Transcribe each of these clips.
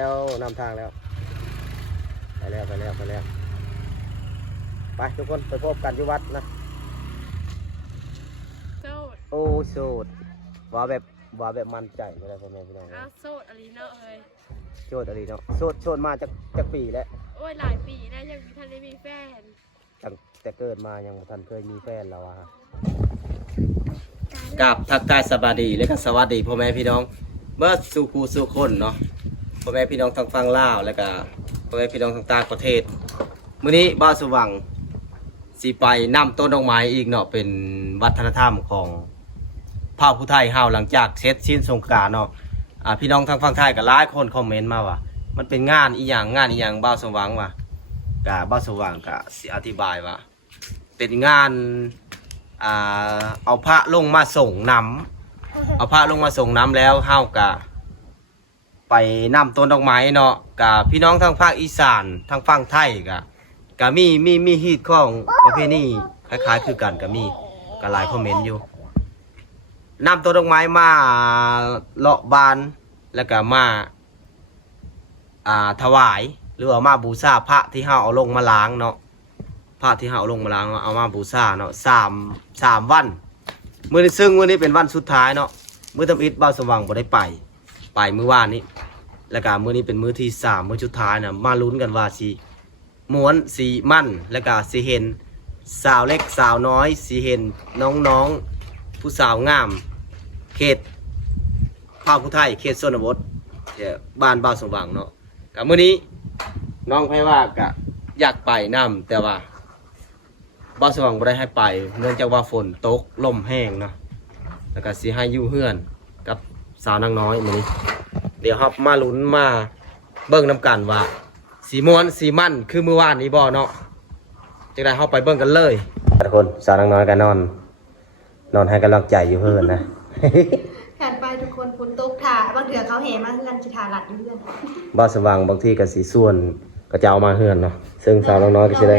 แล้วนำทางแล้วไปแล้วไปทุกคนไปพบกันที่วัดนะโสดโอ้โสดว่าแบบมั่นใจไม่ได้พ่อแม่พี่น้องอ้าวโสดอะไรเนาะเฮ้ยโสดอะไรเนาะโสดมาจากปีแล้วโอ้ยหลายปีแล้วยังทันได้มีแฟนตั้งแต่เกิดมายังบ่ทันเคยมีแฟนแล้วกับทักทายสวัสดีและก็สวัสดีพ่อแม่พี่น้องเมื่อสู่ครูสู่คนเนาะพ่อแม่พี่น้องทางฝั่งลาวแล้วก็พ่อแม่พี่น้องทางต่างประเทศมื้อนี้บ้านสว่างสิไปนำต้นดอกไม้อีกเนาะเป็นวัฒนธรรมของภาคผู้ไทยเฮาหลังจากเสร็จสิ้นสงกรานต์เนาะพี่น้องทางฝั่งไทยก็หลายคนคอมเมนต์มาว่ามันเป็นงานอีหยังบ้านสว่างว่าก็บ้านสว่างก็สิอธิบายว่าเป็นงานเอาพระลงมาส่งน้ำเอาพระลงมาส่งน้ำแล้วเฮากะไปนำต้นดอกไม้เนาะกะพี่น้องทางภาคอีสานทางฝั่งไทยกะมีฮีตของประเพณีคล้ายๆคือกันกะมีกะหลายคอมเมนต์อยู่นำต้นดอกไม้มาเลาะบานแล้วก็มาถวายหรือว่ามาบูชาพระที่เฮาเอาลงมาล้างเนาะพระที่เฮาเอาลงมาล้างเอามาบูชาเนาะสามวันมื้อนี้ซึ่งวันนี้เป็นวันสุดท้ายเนาะมื้อทำอิฐบ่าวสว่างบ่ได้ไปมื้อวานนี้แล้วก็มื้อนี้เป็นมื้อที่3มื้อสุดท้ายน่ะมาลุ้นกันว่าสิม้วนสิมั่นแล้วก็สิเห็นสาวเล็กสาวน้อยสิเห็นน้องๆผู้สาวงามเขตภาคผู้ไทยเขตชนบทบ้านบ่าวสว่างเนาะก็มื้อนี้น้องไผว่าก็อยากไปนำแต่ว่าบ่าวสว่างบ่ได้ให้ไปเนื่องจากว่าฝนตกลมแห้งเนาะแล้วก็สิให้อยู่เฮือนกับสาวนางน้อยมื้อนี้เดี๋ยวครับมาลุ้นมาเบิ่งนำกันว่าสีม้วนสีมั่นคือมื้อวานนี้บ่เนาะจังได๋เฮาไปเบิ่งกันเลยทุกคนสาวนางน้อยก็นอนให้กำลังใจอยู่เฮือนนะ ผ่านไปทุกคนฝนตกถ่าบางเถื่อเขาแห่มาเฮือนสิถ่าหลัดอยู่เฮือนบ่สว่างบางทีก็สิส่วนก็จะเอามาเฮือนเนาะซึ่งสาวนางน้อยก็สิได้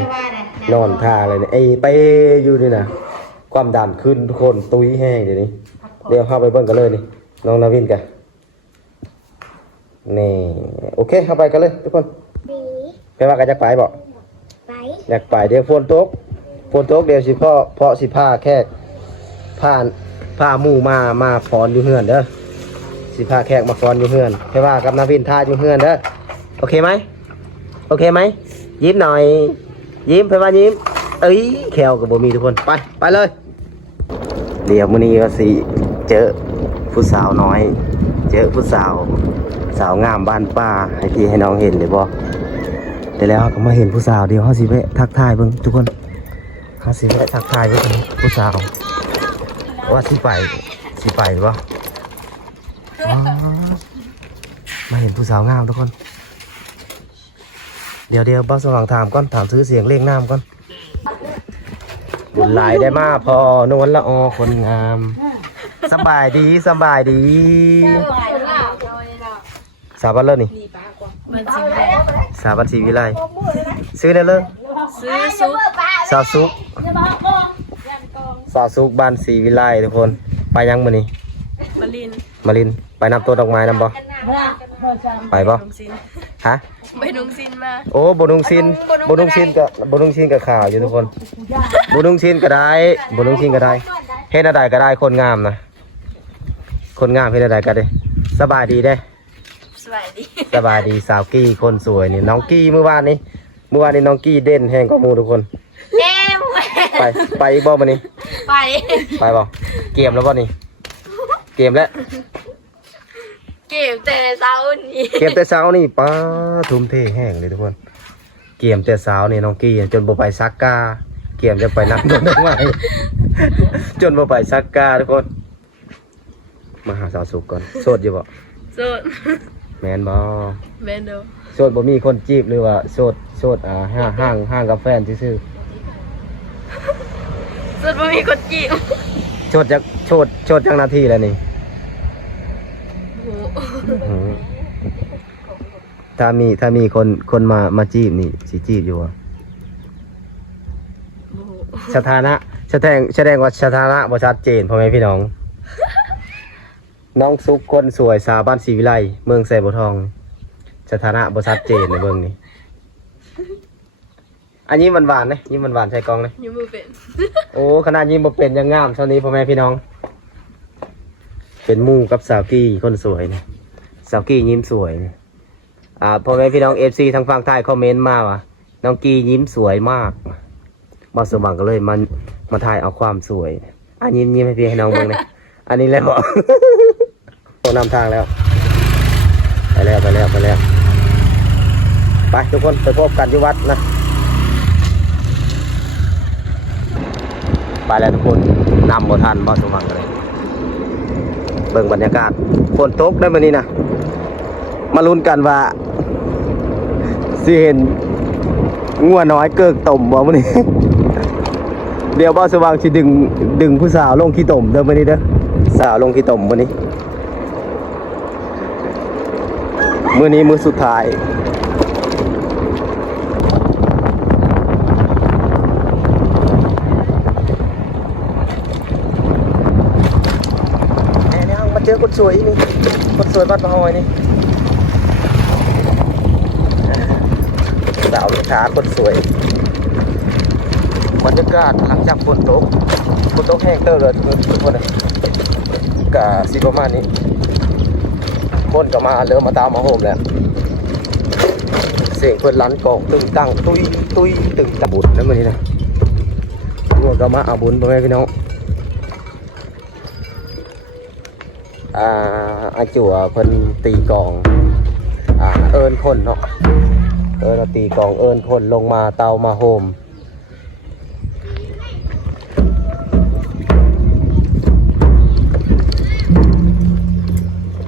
นอนท่าอะไรเนี่ยไอ้ไปอยู่นี่นะความดันขึ้นทุกคนตุ้ยแห้งเดี๋ยวนี้เดี๋ยวเข้าไปเบิ่งกันเลยนี่น้องนาวินกันนี่โอเคเข้าไปกันเลยทุกคนไปว่ากันจะไปบ่ไปอยากไปเดี๋ยวฝนตกเดี๋ยวสิเพาะสิผ้าแค่ผ้าหมู่มาฟ้อนอยู่เฮือนเด้อสิผ้าแขกมาฟ้อนอยู่เฮือนไปว่ากับนาวินท่าอยู่เฮือนเด้อโอเคไหมยิ้มหน่อยยิ้มไปว่ายิ้มเอ้ยแขวกับบ่มีทุกคนไปเลยเดี๋ยวมื้อนี้ก็สิเจอผู้สาวน้อยเจอผู้สาวงามบ้านป้าให้พี่ให้น้องเห็นเลยบ่แต่แล้วก็มาเห็นผู้สาวเดี๋ยวเฮาสิแวะทักทายเบิ่งทุกคนเฮาสิแวะทักทายเบิ่งผู้สาวว่าสิไปบ่มาเห็นผู้สาวงามทุกคนเดี๋ยวบ้าสว่างถามซื้อเสียงเล่งน้ำก่อนบุญหลายได้มาพอนวลละอคนงามสบายดีสาวบ้านเลยนี่สาวบ้านศรีวิไลซื้อได้เลยซื้อซุปสาวซุกบ้านศรีวิไลทุกคนไปยังมื้อนี้มาลินไปนำตัวดอกไม้นำบ่ไปบ่ฮะไปนุ่งซินมาโอ้บนุงซินกับข่าวอยู่ทุกคนบนุงซินก็ได้เฮ็ดอะไรก็ได้คนงามนะคนงามเฮ็ดอะไรก็ได้สบายดีได้สบายดีสาวกี้คนสวยนี่น้องกี้เมื่อวานนี้น้องกี้เด่นแห่งกว่าหมู่ทุกคนไปอีกบ่มื้อนี้ไปบ่เกมแล้วบ่นี่เกมแล้วเก็บแต่เช้านี่ป้าทุ่มเทแห้งเลยทุกคนเกมแต่เช้านี่น้องกี้จนบ่ไปซักกาเกมจะไปนั่งโดนได้ไหมจนบ่ไปซักกาทุกคนมาหาสาวสุกก่อนโสดอยู่บ่โสดแม่นบ่แม่นเด้อโสดบ่มีคนจีบหรือว่าโสดห้างกับแฟนซื่อโสดบ่มีคนจีบโสดจักนาทีแล้วนี่ถ้ามีคนมาจีบนี่สิจีบอยู่อ่ะสถานะแสดงว่าสถานะบ่ชัดเจนพ่อแม่พี่น้องน้องซุกคนสวยสาวบ้านศรีวิไลเมืองไสบัวทอง สถานะบ่ชัดเจนในเบิ่งนี่อันนี้มันหวานๆนะยิ้มหวานๆใส่กล่องเลย ยังบ่เป็น โอ้ขนาดยิ้มบ่เป็นยังงามเท่านี้พ่อแม่พี่น้องเป็นหมู่กับสาวกี้คนสวยนี่สาวกี้ยิ้มสวยนี่พ่อแม่พี่น้อง FC ทางฝั่งใต้คอมเมนต์มาว่าน้องกี้ยิ้มสวยมากบ่สมหวังก็เลยมาถ่ายเอาความสวยยิ้มให้พี่ให้น้องเบิ่งนะอันนี้แล้วโตนำทางแล้วไปแล้วไปทุกคนไปพบกันที่วัดนะไปแล้วทุกคนนำบ่ทันบ่สมหวังเลยเบิ่งบรรยากาศฝนตกได้มื้อนี้นะมาลุ้นกันว่าสิเห็นงัวน้อยเกิกต่มบ่มื้อนี้ เดี๋ยวบ่สว่างสิดึงผู้สาวลงขี้ต่มเด้อมื้อนี้เด้อสาวลงขี้ต่มมื้อนี้มื้อสุดท้ายมาเจอคนสวยนี่คนสวยบ้านมหอยนี่สาวลูกค้าคนสวยบรรยากาศหลังจากฝนตกแห้งเตอร์เลยทุกคนเลยกะสิประมาณนี้คนก็มาเริ่มมาตามมาโฮมแล้วเสียงเพื่อนร้านกองตึงตั้งตุ้ยตึงตับุญนั่นมันนี่นะพวกก็มาเอาบุญพ่อแม่พี่น้องอาจั่วเพิ่นตีกองเอิญคนเนาะตีกองเอิญคนลงมาเตามาโฮม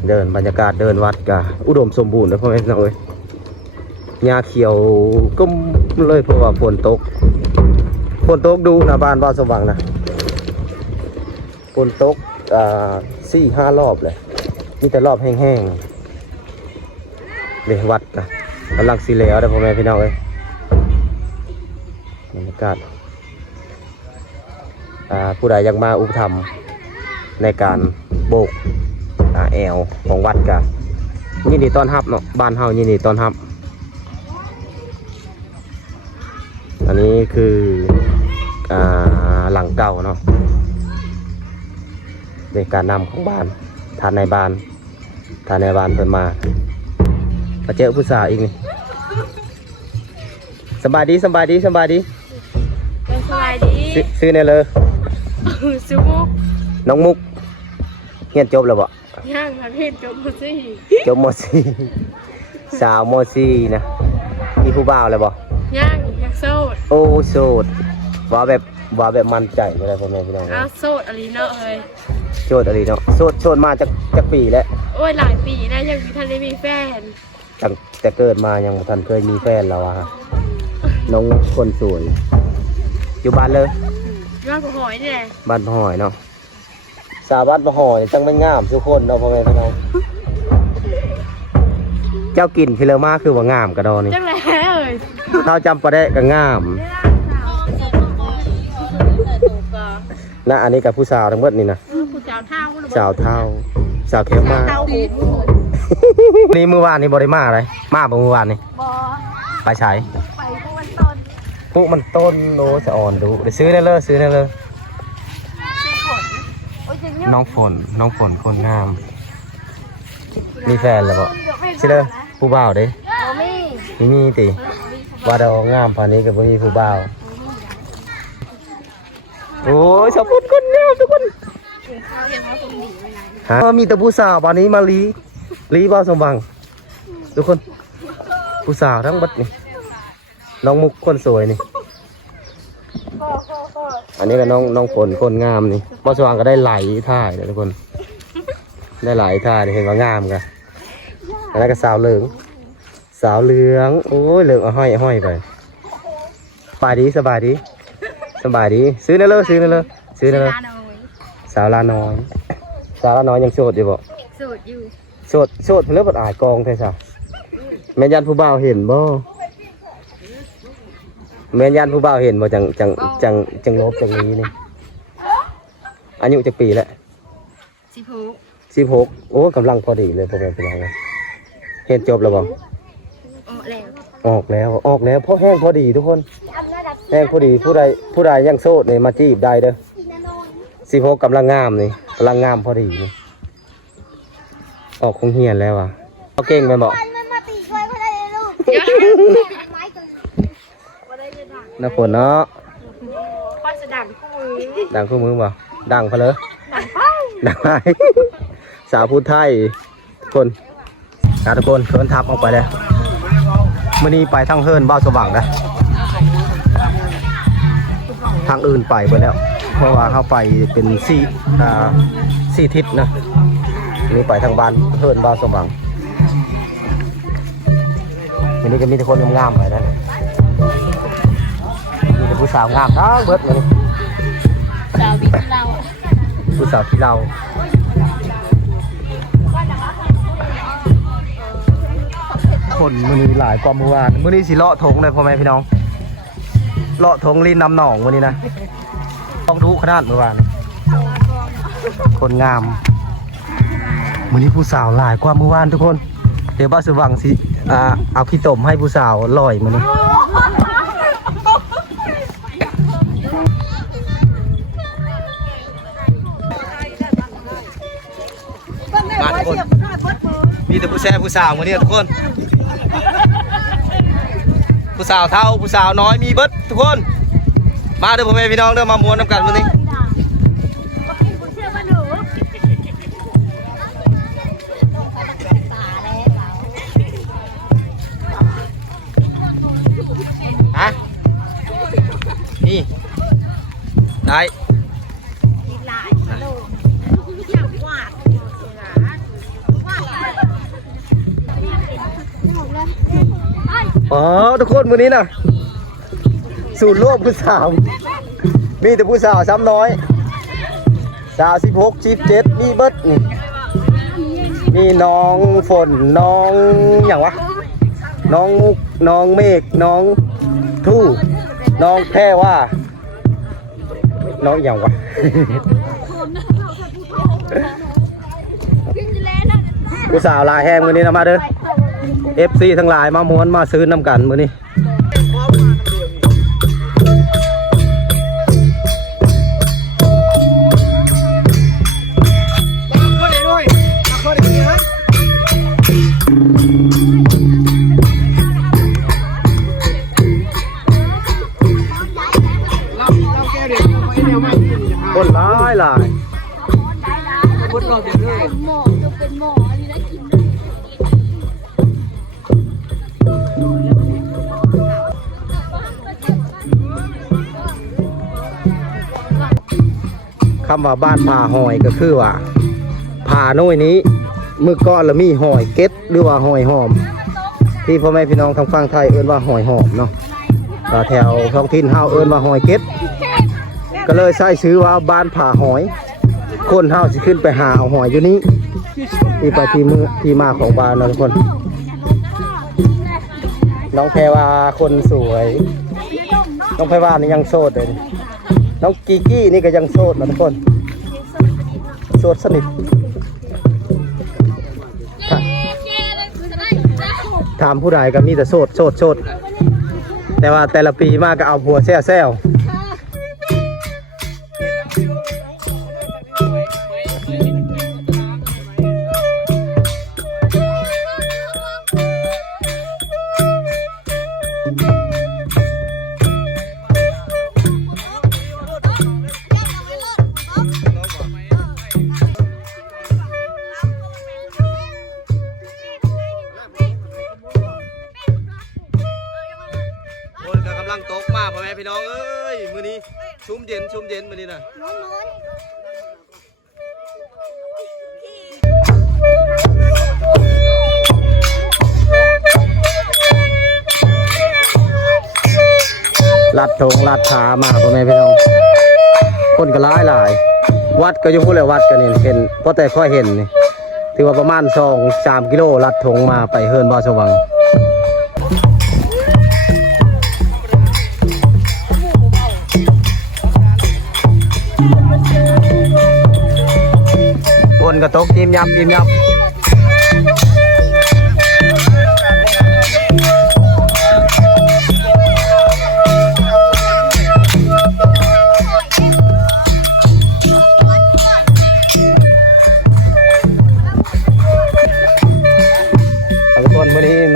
เดินบรรยากาศเดินวัดกะอุดมสมบูรณ์นะพ่อแม่พี่น้องเอ้ยหญ้าเขียวก็เลยเพราะว่าฝนตกดูนะบ้านสว่างนะฝนตก4-5 รอบเลยนี่แต่รอบแห้งๆเดี๋ยววัดนะกำลังสีเหลวได้พ่อแม่พี่น้องเอ้ยบรรยากาศผู้ใดอยากมาอุปถัมภ์ในการโบกแอลของวัดกะยินดีต้อนรับเนาะบ้านเฮายินดีต้อนรับอันนี้คือหลังเก่าเนาะในการนำของบ้านทานในบ้านเพิ่นมาเจอผู้สาวอีกนี่สบายดีซื้อเนี่ยเลย ซื้อมุก น้องมุกเรียนจบแล้วบ่ ย่างค่ะพี่จบม จบม .4 สาวม .4 นะมีผู้บ่าวแล้วบ่ ย่างอยากโสด โอ้โสดว่าแบบมั่นใจบ่ได้พ่อแม่พี่น้อง อ้าวโสดอะไรเนาะเฮ้ย โสดอะไรเนาะโสดมาจากปีแล้ว โอ้ยหลายปีนะยังมีทันได้มีแฟน ตั้งแต่เกิดมายังบ่ทันเคยมีแฟนแล้วอะน้องคนสวยอยู่บ้านเลย ยอดหอยนี่แหละ บ้านพ่อหอยเนาะสาวบ้านพ่อหอยจังไม่งามทุกคนเนาะพ่อแม่พี่น้องเจ้ากินพิเลมาคือว่างามกระดอนี่ จังแล้วเอ้ย เท่าจำประเดะก็งามและอันนี้กับผู้สาวทั้งหมดนี่นะ ผู้สาวเท่า สาวเท่าสาวเข้มมาก นี่มือวานนี่บริมาอะไรมาบ่มือวานนี่ บอ ไปใช้ ไปพวกมันต้น พวกมันต้นโลจะอ่อนดูเดี๋ยวซื้อได้เลยน้องฝนคนงามมีแฟนแล้วบ่ซื้อเลยผู้บ่าวเด้ บอมี่ มีติว่าดอกงามปานนี้ก็บ่มีผู้บ่าวโอ้ยสาวพุทธคนงามทุกคนมีแต่ผู้สาวปานนี้มาลีบ่สมหวังทุกคนผู้สาวทั้งหมดนี่น้องมุกคนสวยนี่อันนี้ก็น้องฝนคนงามนี่บ่สว่างก็ได้ไหลท่ายเลยทุกคนได้ไหลท่ายเห็นว่างามกันอันนั้นก็สาวเหลืองโอ้ยเหลืองเอาห้อยไปสบายดีซื้อนั่นเลยสาวลาน้อยยังโสดอยู่บ่ สูตรอยู่ โสดเพิ่นเลิกบ่อายกองแท้ซะแม่นยันผู้บ่าวเห็นบ่จังลบจังนี้นี่อายุจักปีแล้ว16โอ้กำลังพอดีเลยพ่อแม่พี่น้องเรียนจบแล้วบ่ ออกแล้วเพราะแห้งพอดีทุกคนแห้งพอดีผู้ใดยังโสดนี่มาจีบได้เด้อ16กำลังงามนี่กำลังงามพอดีนี่ออกคงเฮียนแล้วอ่ะเอาเก่งไปบอกน้าฝนเนาะ พ่อจะดังคู่มือ ดังคู่มือบ่ดังพะเลยดังไปสาวพูดไทยคนทุกคนเชิญทับออกไปเลยมื่อนี้ไปทางเฮิร์นบ้านสว่างนะทางอื่นไปไปแล้ว เพราะว่าเข้าไปเป็นสี่ทิศนะนี่ไปทางบ้านเฮิร์นบ้านสว่างวันนี้ก็มีแต่คนงามๆไปนะมีแต่ผู้สาวงามทั้งเบิดเลย สาวบิ๊กเรา ผู้สาวที่เราคนมื้อนี้หลายกว่าเมื่อวานมื้อนี้สิเลาะทงเลยพ่อแม่พี่น้องเลาะทงลิ้นน้ำหนองมื้อนี้นะต้องดูขนาดเมื่อวานคนงามมื้อนี้ผู้สาวหลายกว่าเมื่อวานทุกคนเดี๋ยวบ้าสว่างสิเอาขี้ต้มให้ผู้สาวลอยมื้อนี้มาทุกคนมีแต่ผู้แซ่ผู้สาวมื้อนี้ทุกคนผู้สาวเท่าผู้สาวน้อยมีเบิดทุกคนมาเด้อพ่อแม่พี่น้องเด้อมาม้วนน้ำกันมื้อนี้ฮะนี่ได้อ๋อทุกคนมื้อนี้นะสูตรโลกผู้สาวมีแต่ผู้สาวซ้ำน้อยสาว16 17มีเบิดนี่มีน้องฝนน้องอย่างวะน้องมุกน้องเมฆน้องทู่น้องแพรว่าน้องอย่างวะ ผู้สาวลายแห้งมื้อนี้นะมาเด้อ FC ทั้งหลายมาม้วนมาซื้อน้ำกันมื้อนี้คนหลายหลายคนรอเดี๋ยวเลยหมอจะเป็นหมออันนี้ได้กินคำว่าบ้านป่าหอยก็คือว่าป่าน้อยนี้เมื่อก่อนเรามีหอยเก็ดหรือว่าหอยหอมที่พ่อแม่พี่น้องทางฝั่งไทยเอิ้นว่าหอยหอมเนาะแต่แถวท้องถิ่นเฮาเอิ้นว่าหอยเก็ดก็เลยใช้ชื่อว่าบ้านป่าหอยคนเฮาสิขึ้นไปหาเอาหอยอยู่นี้ที่ไปที่มาของบ้านนะทุกคนน้องแพรว่าคนสวยน้องแพรว่านี่ยังโสดเลยน้องกีกี้นี่ก็ยังโสดนะทุกคนโสดสนิทถามผู้ใดก็มีแต่โสดแต่ว่าแต่ละปีมากก็เอาผัวแซ่วกำลังตกมาพ่อแม่พี่น้องเอ้ยมื้อนี้ชุ่มเย็นมื้อนี้นะลัดทงลัดขามาพ่อแม่พี่น้องคนก็หลายวัดก็อยู่พูดเลยวัดกันนี่เห็นเพราะแต่ค่อยเห็นนี่ถือว่าประมาณ2-3 กิโลลัดทงมาไปเฮิร์นบ่อสว่างคนก็ตกยิ้มยับ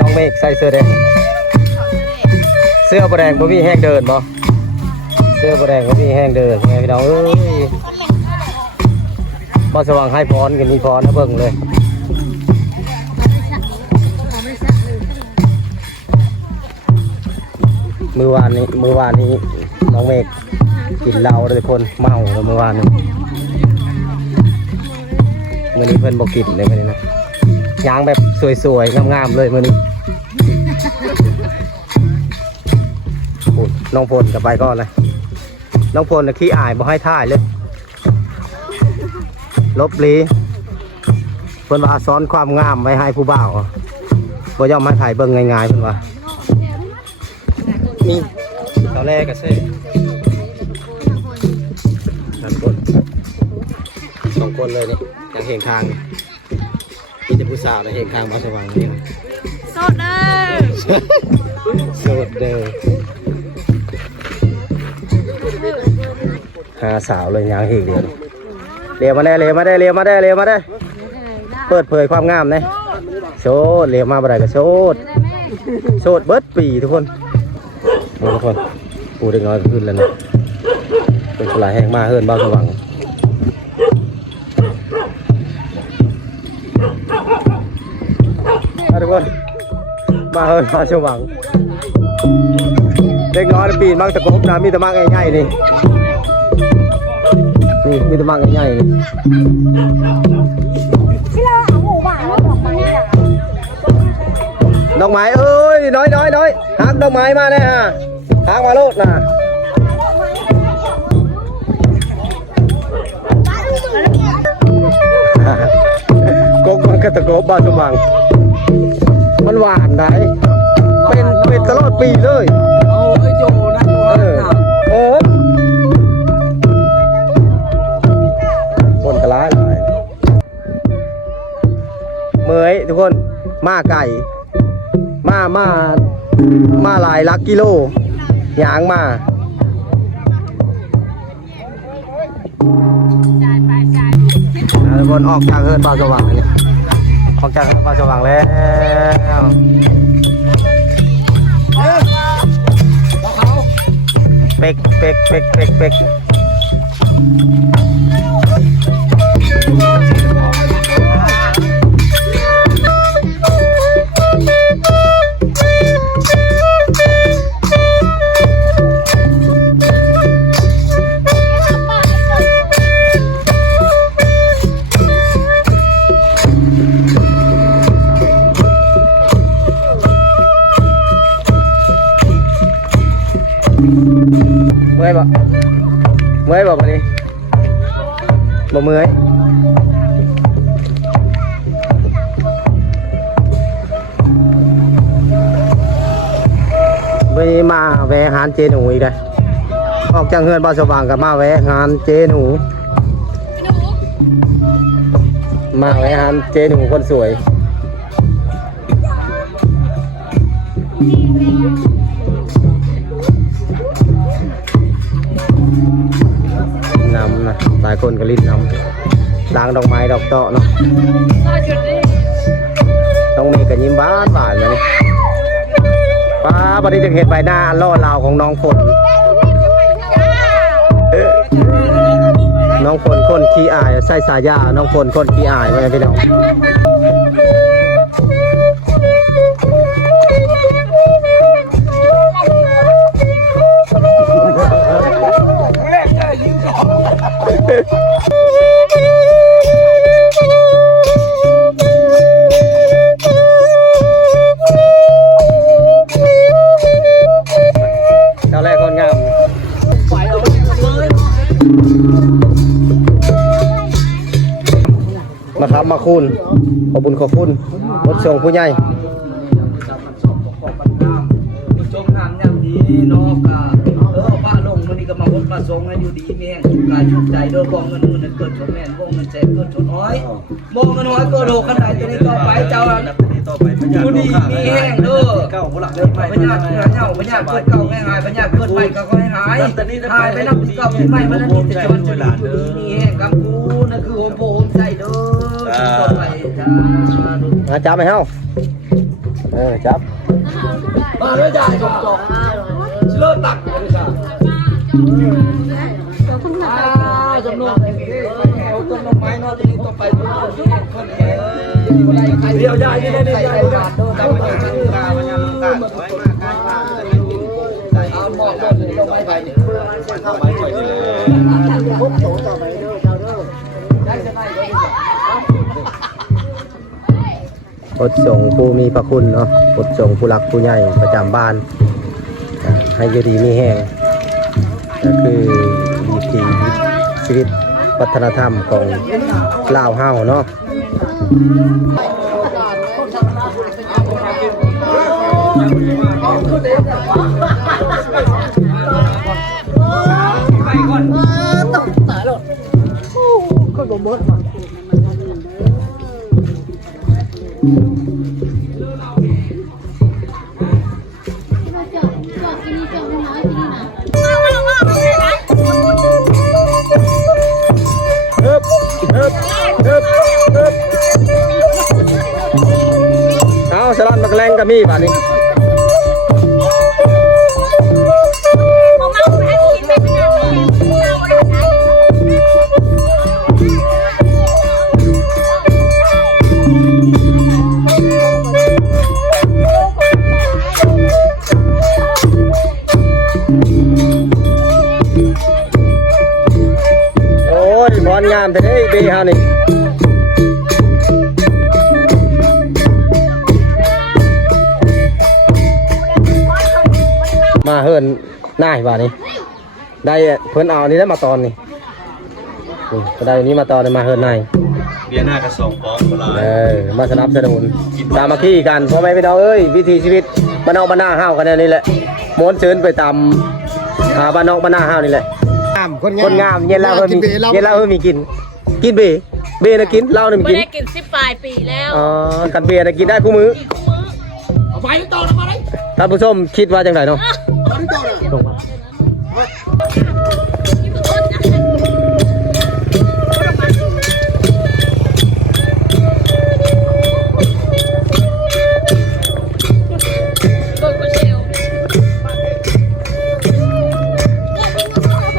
องเมฆใส่เสื้อแดงเสื้อบ่แดงบ่มีแห้งเดินบ่เสื้อบ่แดงบ่มีแห้งเดินไงพี่น้องเอ้ยพอสว่างให้พรกันมีพรนะเบิ่งเลยมือวานนี้น้องเมฆกินเหล้าเลยคนเมาเลยมือวานนี้มื้อนี้เพิ่นบ่กินเลยมื้อนี้นะย่างแบบสวยๆงามๆเลยมื้อนี้น้องพลกับไปก่อนเลยน้องพลน่ะขี้อายบ่ให้ถ่ายเลยลบลีเพิ่นว่าสอนความงามไว้ให้ผู้บ่าวบ่ยอมให้ถ่ายเบิ่งง่ายๆเพิ่นว่ามีตอนแรกก็เซ่นั่นคนสองคนเลยนี่ยังเห็นทางนี่จะผู้สาวนะเห็นทางมาสว่างนี่ โสดเด้อ โสดเด้อหาสาวเลยยังเห็นเรียวมาได้เปิดเผยความงามนะโสดเรียวมาบ่ได้ก็โสดเบิดปีทุกคนทุกคนปูเด็กน้อยขึ้นแล้วนะเป็นสลายแห้งมาเฮิร์นบ้าสว่างทุกคนมาเฮิร์นบ้าสว่างเด็กน้อยปีนบางตะกบนะมีตะมักง่ายๆนี่มีตะมักง่ายๆนี่ดอกไม้เอ้ยน้อยหักดอกไม้มาเลยฮะหักมาโลดนะกบมันก็ตะโกบบ้านสว่างมันหวานได้เป็นตลอดปีเลยโอ้ยโจนะคนกระไรเลยเมยทุกคนมาไก่มาหลายลักกิโลยางมาทุกคนออกจากเฮือนบ่าวสว่างนี่ออกจากเฮือนบ่าวสว่างแล้วเป็กเมื่อยบ่วันนี้บ่เมื่อยวันนี้มาแวะหานเจนหูอีกเลยออกจากเฮือนบ้านสว่างกับมาแวะหานเจนหูมาแวะหานเจนหูคนสวยนำนะหลายคนก็ลิ้นนำล้างดอกไม้ดอกเตาะเนาะต้องมีกระยิ้มหวานมานี่ป้าปฏิทินเห็นใบหน้าล่อลาวของน้องฝนน้องฝนคนขี้อายใส่สายาน้องฝนคนขี้อายไหมพี่น้องเจ้าแรกคนงามมาทำมาคุณขอบคุญขอบคุณรถส่งผู้ใหญ่จงทำอย่างดีเนาะป้าลงมันนี่ก็มาวนมาส่งให้อยู่ดีแม่งกายชุบใจโดยกองเงินมันเกิดชนแม่นวงเงินแสนเกิดชนน้อยวงเงินน้อยก็โดขนาดตัวนี้ต่อไปเจ้าอยู่ดีมีแห้งเด้อเก่าผู้หลักเลยไปพญาเน่าพญาเกิดเก่าง่ายๆพญาเกิดใหม่ก็ให้หายไปนับเก่าใหม่มันนี่จะมันจะมีแห้งกับกูนั่นคือโฮมโปมใจเด้อต่อไปจ้า จ้าไม่เฮา จับ มาเลยจ้าจบชิโร่ตักเลยจ้าจำนวนเอาต้นไม้นอกจากนี้ต่อไปคนแก่เดี๋ยวใหญ่นี่ใหญ่กาดโดนเอามาจากกามันยังกาดไว้มากาดเอาหมอกต้นลงไม้ไปนี่เข้าไม้ไปนี่พวกโตต่อไปเด้อเจ้าเด้อได้จะได้ก็ได้ อดส่งผู้มีพระคุณเนาะอดส่งผู้รักผู้ใหญ่ประจำบ้านให้อยู่ดีมีแห้งก็คือวิถีชีวิตวัฒนธรรมของลาวเฮาเนาะเอาสลัดมักแรงก็มีป่ะนี่โอ้ยบอลงามแต่ได้เบียร์นี่ มาเฮิร์นหน้าบ้านี้ได้เพิ่นเอานี่ได้มาตอนนี่ก็ได้นี้มาตอนมาเฮิร์นนาย เบียร์หน้ากระสองป้องโบราณ มาสนับสนุนสามัคคีกันพ่อแม่พี่น้องเอ้ยวิถีชีวิตบ้านนอกบ้านหน้าห้าวกันนี่แหละม้วนเชิญไปตามบ้านนอกบ้านหน้าห้าวนี่แหละคนงามเย็นแล้วเพิ่มมีเย็นแล้วเพิ่มมีกินเบย์นะกินเหล้านะมี ไม่ กิน ได้กิน10 ปลายปีแล้ว อ๋อกันเบียร์นะกินได้คู่มือท่านผู้ชมคิดว่าจังไรเนาะ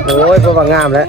โอ้ยพวกบางงามแล้ว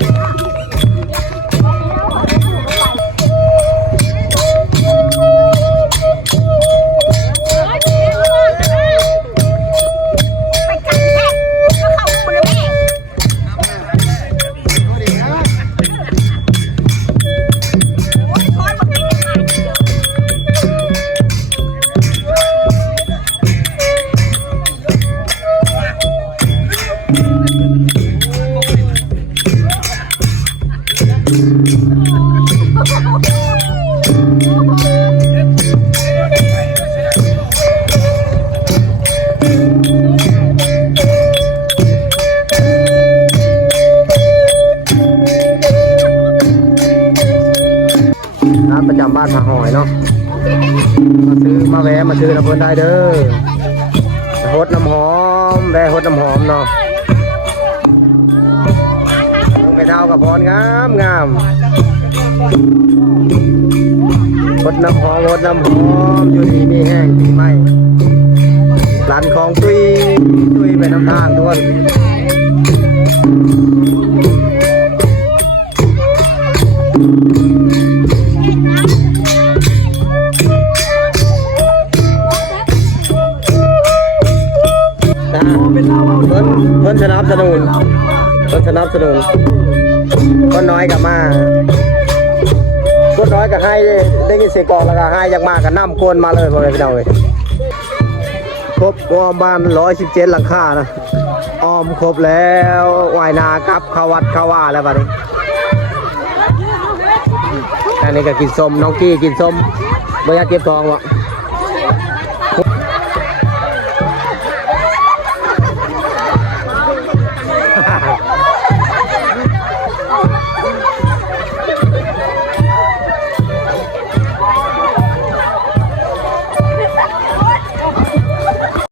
ร้านประจำบ้านมาหอยเนาะมาแวะมาซื้อน้ำเพิ่นได้เด้อฮดน้ำหอมแวะฮดน้ำหอมเนาะไปเท่ากับพรงามฮดน้ำหอมอยู่ดีมีแห้งดีไหมร้านของตุยไปน้ำทางทุกคนเพิ่นสนับสนุนคนน้อยกับมาคนน้อยกับให้ได้ยินเสียงกองแล้วก็ให้อยากมากับน้ำกวนมาเลยพ่อแม่พี่น้องเลยครบอ้อมบ้าน117หลังคานะอ้อมครบแล้ววายนาครับเข้าวัดเข้าว่าแล้วบัดนี้อันนี้ก็กินส้มน้องกี้กินส้มบ่อยากเก็บทองวะ